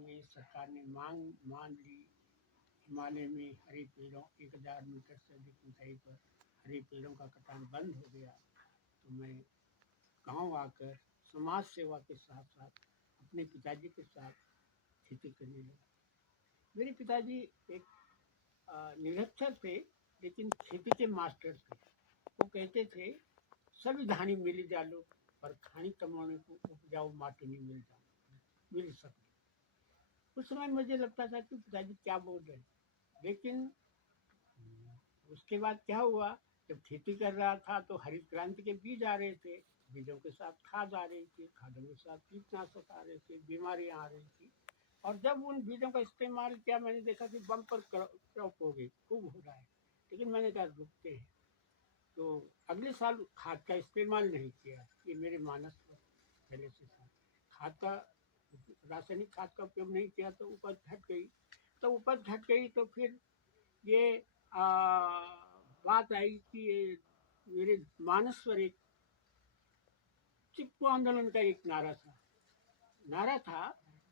में सरकार ने मांग मान ली। हिमालय में हरे पेड़ों 1000 मीटर से अधिक ऊंचाई पर हरे पेड़ों का कटान बंद हो गया, तो मैं गांव आकर समाज सेवा के साथ साथ अपने पिताजी के साथ खेती करने लगा। मेरे पिताजी एक निरक्षर थे, लेकिन खेती के मास्टर थे। वो कहते थे सभी धानी मिली डालो पर खानी कमाने को उपजाऊ माटी नहीं मिल सकती। उस समय मुझे लगता था कि पिताजी क्या बोल रहे हैं, लेकिन उसके बाद क्या हुआ, जब खेती कर रहा था तो हरित क्रांति के बीज आ रहे थे, बीजों के साथ खाद आ रही थी, खादों के साथ कीटनाशक आ रहे थे, बीमारियां आ रही थी। और जब उन बीजों का इस्तेमाल किया, मैंने देखा कि बम्पर क्रॉप हो गई, खूब हो रहा है। लेकिन मैंने कहा रुकते हैं। तो अगले साल खाद का इस्तेमाल नहीं किया। ये मेरे मानस पर पहले से था। खाद का रासायनिक खाद का उपयोग नहीं किया तो उपज घट गई। तो उपज घट गई तो फिर ये आ, बात आई कि ये मेरे मानस पर एक चिपको आंदोलन का एक नारा था,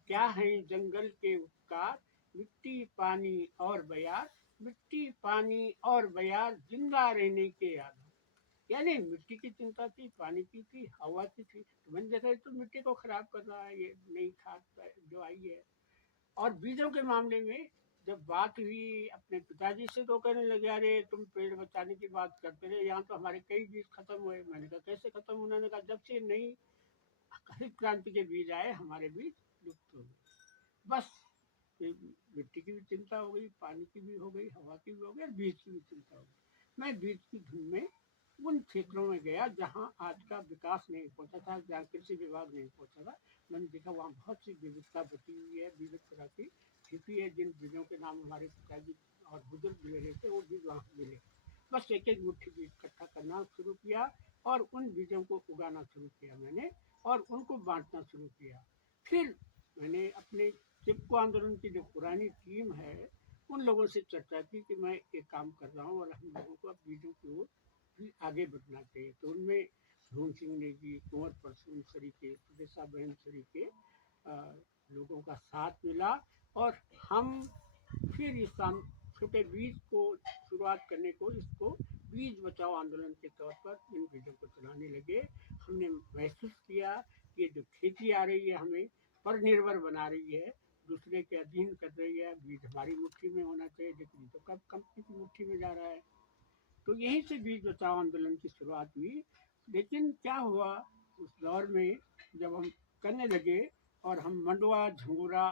क्या है जंगल के उपकार, मिट्टी पानी और बयार, मिट्टी पानी और बयार जिंदा रहने के आधार। यानी मिट्टी की चिंता थी, पानी की थी, हवा की थी। तो मैंने देखा तो मिट्टी को खराब कर रहा है ये नई खाद जो आई है। और बीजों के मामले में जब बात हुई, अपने पिताजी से तो कहने लगे अरे तुम पेड़ बचाने की बात करते रहे, यहाँ तो हमारे कई बीज खत्म हुए। मैंने कहा कैसे खत्म? उन्होंने कहा जब से नई हरित क्रांति के बीज आए हमारे बीज लुप्त हो गए। बस मिट्टी की भी चिंता हो गई, पानी की भी हो गई, हवा की भी हो गई, और बीज की भी चिंता हो गई। मैं बीज की धुन में उन क्षेत्रों में गया जहाँ आज का विकास नहीं पहुंचा था, जहाँ कृषि विभाग नहीं पहुंचा था। मैंने देखा वहाँ बहुत सी विविधता बची हुई है, विविध तरह की खेती है। जिन बीजों के नाम हमारे पिताजी और बुजुर्ग ले रहे थे वो बीज वहाँ मिले। बस एक एक मुट्ठी बीज इकट्ठा करना शुरू किया और उन बीजों को उगाना शुरू किया मैंने, और उनको बांटना शुरू किया। फिर मैंने अपने चिपको आंदोलन की जो पुरानी टीम है उन लोगों से चर्चा की कि मैं एक काम कर रहा हूँ और हम लोगों को अब बीजों की ओर भी आगे बढ़ना चाहिए। तो उनमें धूम सिंह नेगी, कुंवर परसुन सरीके, सुदेशा बहन सरीके लोगों का साथ मिला, और हम फिर इस छोटे बीज को शुरुआत करने को, इसको बीज बचाओ आंदोलन के तौर पर इन बीजों को चलाने लगे। हमने महसूस किया कि जो खेती आ रही है हमें पर निर्भर बना रही है, दूसरे के अधीन कर रही है। बीज हमारी मुट्ठी में होना चाहिए, लेकिन तो कब कंपनी की मुट्ठी में जा रहा है। तो यहीं से बीज बचाओ आंदोलन की शुरुआत हुई। लेकिन क्या हुआ उस दौर में, जब हम करने लगे और हम मंडवा, झंगोरा,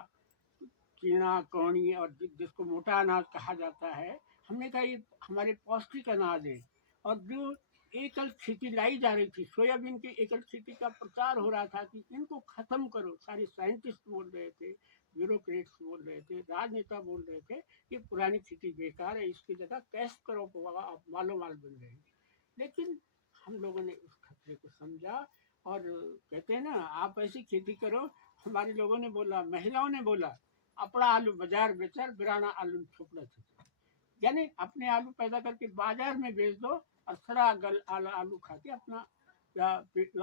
चीना, कौड़ी और जिसको मोटा अनाज कहा जाता है, हमने कहा ये हमारे पौष्टिक अनाज है। और जो एकल खेती लाई जा रही थी, सोयाबीन की एकल खेती का प्रचार हो रहा था कि इनको खत्म करो, सारे साइंटिस्ट बोल रहे थे, ब्यूरोक्रेट्स बोल रहे थे, राजनेता बोल रहे थे कि पुरानी खेती बेकार है, इसकी जगह कैश करो, आप मालो माल बन रहे हैं। लेकिन हम लोगों ने उस खतरे को समझा और कहते हैं ना, आप ऐसी खेती करो। हमारे लोगों ने बोला, महिलाओं ने बोला, अपना आलू बाजार बेचर बिराना आलू छोपड़ा था। यानी अपने आलू पैदा करके बाजार में बेच दो और सड़ा गल आलू खा के अपना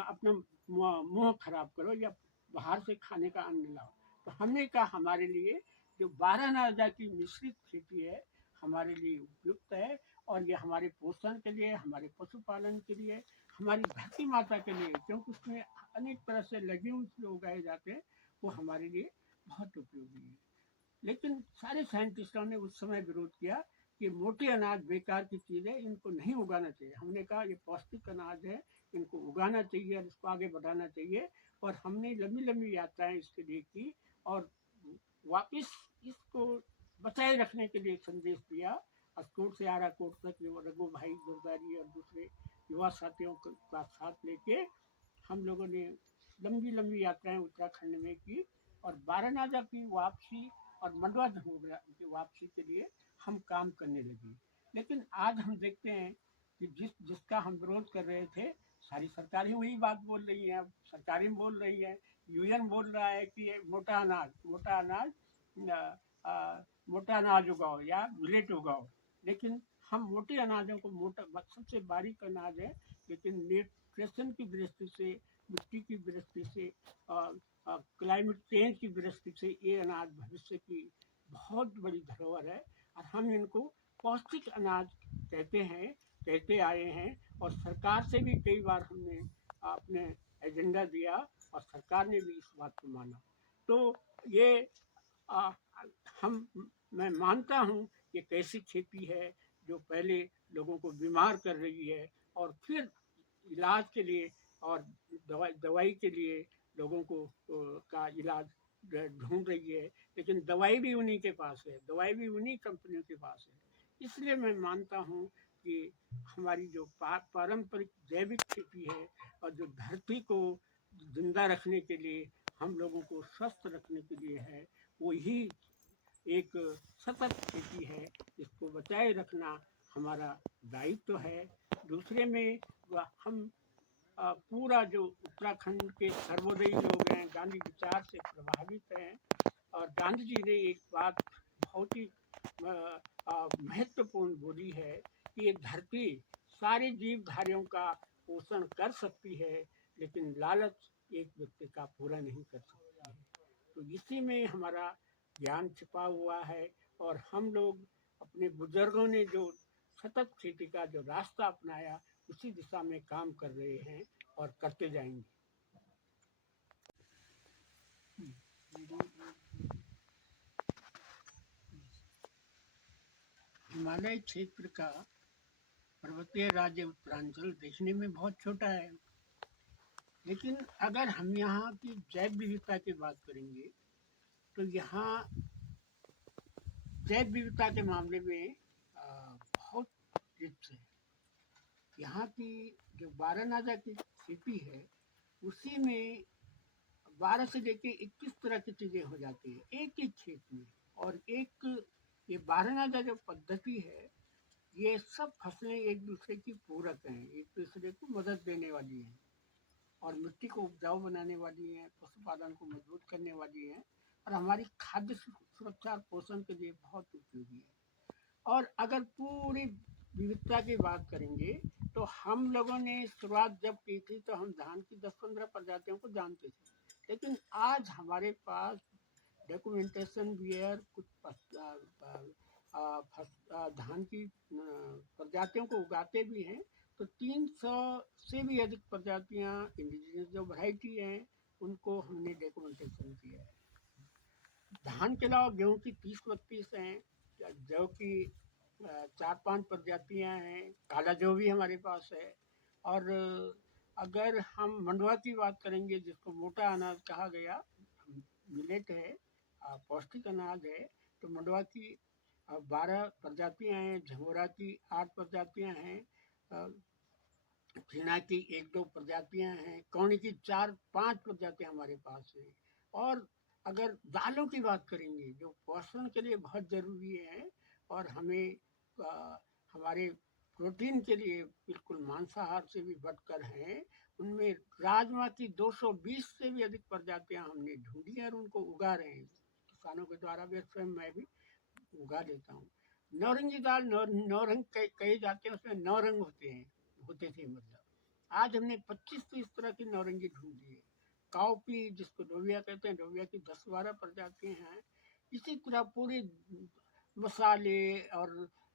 अपना मुंह खराब करो, या बाहर से खाने का अन्न लाओ। तो हमने कहा हमारे लिए जो 12 की मिश्रित खेती है हमारे लिए उपयुक्त है, और ये हमारे पोषण के लिए, हमारे पशुपालन के लिए, हमारी धरती माता के लिए, क्योंकि उसमें अनेक तरह से लेग्यूम्स उगाए जाते हैं, वो हमारे लिए बहुत उपयोगी है। लेकिन सारे साइंटिस्टों ने उस समय विरोध किया कि मोटे अनाज बेकार की चीज़ है, इनको नहीं उगाना चाहिए। हमने कहा ये पौष्टिक अनाज है, इनको उगाना चाहिए और इसको आगे बढ़ाना चाहिए। और हमने लंबी लंबी यात्राएं इसके लिए की और वापस इसको बचाए रखने के लिए संदेश दिया। अस्कोट से आराकोट तक रघु भाई गुरदारी और दूसरे युवा साथियों का साथ लेके हम लोगों ने लंबी लंबी यात्राएं उत्तराखंड में की, और बारानाजा की वापसी और मंडवा झंगोरा की वापसी के लिए हम काम करने लगे। लेकिन आज हम देखते हैं कि जिसका हम विरोध कर रहे थे, सारी सरकारें वही बात बोल रही हैं। अब सरकारें बोल रही हैं, यूएन बोल रहा है कि ये मोटा अनाज उगाओ या मिलेट उगाओ। लेकिन हम मोटे अनाजों को, मोटा सबसे बारीक अनाज है, लेकिन न्यूट्रिशन की दृष्टि से मिट्टी की दृष्टि से, क्लाइमेट चेंज की दृष्टि से ये अनाज भविष्य की बहुत बड़ी धरोहर है और हम इनको पौष्टिक अनाज कहते आए हैं। और सरकार से भी कई बार हमने अपने एजेंडा दिया और सरकार ने भी इस बात को माना। तो ये आ, हम मैं मानता हूँ ये कैसी खेती है जो पहले लोगों को बीमार कर रही है और फिर इलाज के लिए और दवाई के लिए लोगों को का इलाज ढूंढ रही है। लेकिन दवाई भी उन्हीं के पास है, दवाई भी उन्हीं कंपनियों के पास है। इसलिए मैं मानता हूँ कि हमारी जो पारंपरिक जैविक खेती है और जो धरती को जिंदा रखने के लिए, हम लोगों को स्वस्थ रखने के लिए है, वही एक सतत खेती है। इसको बचाए रखना हमारा दायित्व है। दूसरे में हम पूरा जो उत्तराखंड के सर्वोदयी लोग हैं, गांधी विचार से प्रभावित हैं। और गांधी जी ने एक बात बहुत ही महत्वपूर्ण बोली है कि ये धरती सारे जीवधारियों का पोषण कर सकती है, लेकिन लालच एक व्यक्ति का पूरा नहीं कर सकती है। तो इसी में हमारा ज्ञान छिपा हुआ है। और हम लोग अपने बुजुर्गों ने जो सतत खेती का जो रास्ता अपनाया, उसी दिशा में काम कर रहे हैं और करते जाएंगे। हिमालय क्षेत्र का पर्वतीय राज्य उत्तरांचल देखने में बहुत छोटा है, लेकिन अगर हम यहाँ की जैव विविधता की बात करेंगे तो यहाँ जैव विविधता के मामले में बहुत रिच है। यहाँ की जो बारानाजा की खेती है उसी में 12 से लेके 21 तरह की चीजें हो जाती है एक ही खेत में। और एक ये बारानाजा जो पद्धति है, ये सब फसलें एक दूसरे की पूरक हैं, एक दूसरे को मदद देने वाली हैं और मिट्टी को उपजाऊ बनाने वाली हैं, पशुपालन को मजबूत करने वाली हैं और हमारी खाद्य सुरक्षा और पोषण के लिए बहुत उपयोगी है। और अगर पूरी विविधता की बात करेंगे तो हम लोगों ने शुरुआत जब की थी तो हम धान की 10-15 प्रजातियों को जानते थे, लेकिन आज हमारे पास डॉक्यूमेंटेशन भी है। कुछ धान की प्रजातियों को उगाते भी हैं। तो 300 से भी अधिक प्रजातियां इंडिजिनस जो वैरायटी हैं उनको हमने डॉक्यूमेंटेशन किया है। धान के अलावा गेहूँ की 30-32 हैं, जौ की 4-5 प्रजातियां हैं, काला जौ भी हमारे पास है। और अगर हम मंडुआ की बात करेंगे जिसको मोटा अनाज कहा गया, मिलेट है, पौष्टिक अनाज है, तो मंडुआ की 12 प्रजातियां हैं, झंगोरा की 8 प्रजातियां हैं, चीना की 1-2 प्रजातियां हैं, कौनी की 4-5 प्रजातियां हमारे पास हैं। और अगर दालों की बात करेंगे जो पोषण के लिए बहुत ज़रूरी है और हमें हमारे प्रोटीन के लिए बिल्कुल मांसाहार से भी बढ़कर हैं, उनमें राजमा की 220 से भी अधिक प्रजातियां हमने ढूंढी हैं और उनको उगा रहे हैं किसानों के द्वारा भी, स्वयं मैं भी उगा लेता हूँ। नौरंगी दाल, नौरंग कहे जाते हैं, उसमें 9 रंग होते थे। मतलब आज हमने 25-30 तरह की नौरंगी ढूंढ ली है। काउपी जिसको डोविया कहते हैं, डोविया की 10-12 प्रजातियां हैं। इसी तरह पूरे मसाले और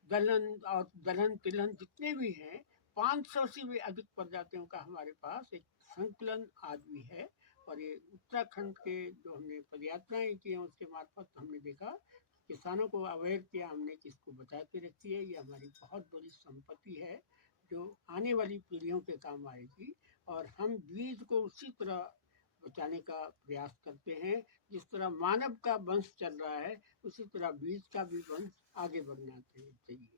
दलहन तिलहन जितने भी हैं, 500 से भी अधिक प्रजातियों का हमारे पास एक संकलन आज भी है। और ये उत्तराखंड के जो हमने पदयात्राएं की हैं उसके मार्फत हमने देखा, किसानों को अवेयर किया हमने कि इसको बचा के रखिए, ये हमारी बहुत बड़ी संपत्ति है जो आने वाली पीढ़ियों के काम आएगी। और हम बीज को उसी तरह बचाने का प्रयास करते हैं जिस तरह मानव का वंश चल रहा है, उसी तरह बीज का भी वंश आगे बढ़ना चाहिए।